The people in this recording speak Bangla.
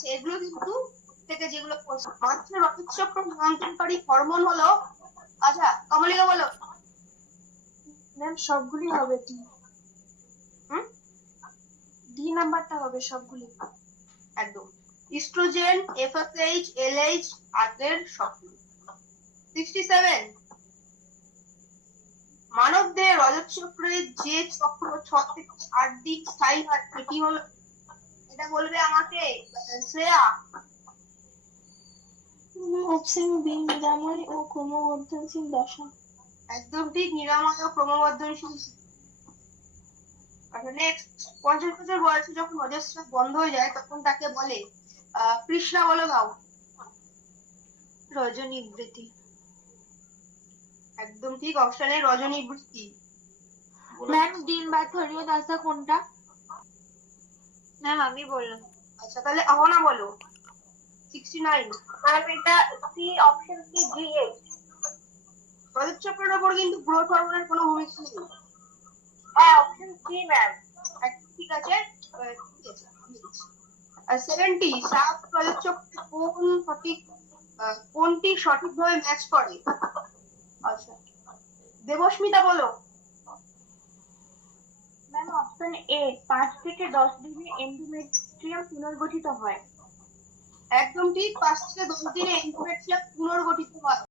আচ্ছা, এগুলো কিন্তু থেকে যেগুলো মাত্র রক্তচক্র নিয়ন্ত্রণকারী হরমোন হলো, আচ্ছা কমলিকা বলো। ম্যাম সবগুলি হবে ডি। হুম, ডি নাম্বারটা হবে সবগুলি। একদম। ইস্ট্রোজেন, এফএসএইচ, এলএইচ, আগের সবগুলো। 67, মানব দেহে রজত চক্রের যে চক্র 6 থেকে 8 দিন স্থায়ী হয় সেটি হলো, এটা বলবে আমাকে শ্রেয়া। অপশন বি, নিরাময় ও ক্রমবর্ধনশীল দশা। একদম ঠিক, নিরাময় ও ক্রমবর্ধনশীল। আচ্ছা নেক্সট, 50 বছর বয়সে যখন রজস্রাব বন্ধ হয়ে যায় তখন তাকে বলে, কৃষ্ণা বলে দাও। রজনীবৃত্তি। একদম ঠিক, অপশনে রজনীবৃত্তি। ম্যাম দিন বা থলীয় দশা কোনটা? ম্যাম আমি বললাম। আচ্ছা তাহলে আহনা বলো। 69, ম্যাম এটা সি, অপশন সি জিএইচ। রজত চক্রের উপর কিন্তু গ্রোথ হরমোনের কোনো ভূমিকা নেই। হ্যাঁ অপশন সি ম্যাম। ঠিক আছে, ঠিক আছে। আর 70, সাত রজত চক্রে কোনটি সঠিকভাবে ম্যাচ করে? আচ্ছা দেবস্মিতা বলো। ম্যাম অপশন এ, 5 থেকে 10 দিনে এন্ডোমেট্রিয়াম পুনর্গঠিত হয়। একদম ঠিক, 5 থেকে 10 দিনে এন্ডোমেট্রিয়াম পুনর্গঠিত হয়।